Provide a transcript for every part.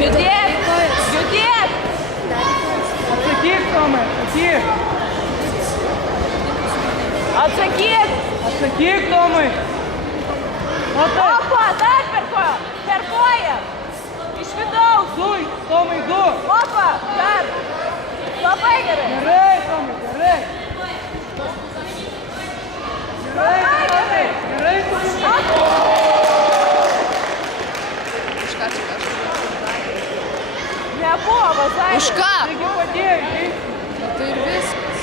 Judėk! Judėk! Atsakyk, Tomai, atsakyk! Atsakyk! Atsakyk, Tomai! O tai! Opa, dar per koją! Per koją! Iš vidaus! Zuj, Tomai, du! Opa, dar! Labai gerai! Gerai, Tomai, gerai! Gerai, Tomai! Gerai, Tomai! Nebuvo, Vazaitė! Už ką? Taigi padėjai, Tai ir viskas.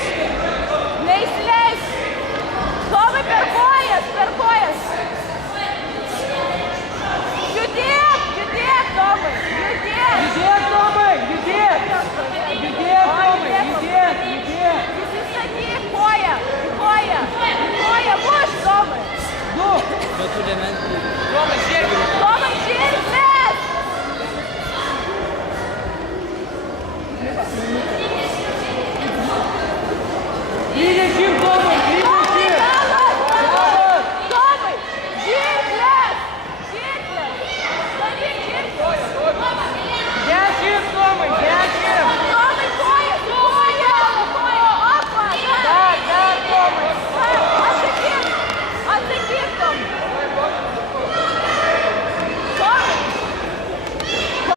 Neįsileis! Tomai, per kojas! Per kojas! Judėk! Judėk, Tomai! Judėk! Judėk, Tomai, judėk! Judėk, Tomai, judėk, judėk! Įsistatyk koją! Į koją! Į koją! Muš, Tomai! Du! Tomai, žingsnis! 30, Tomai!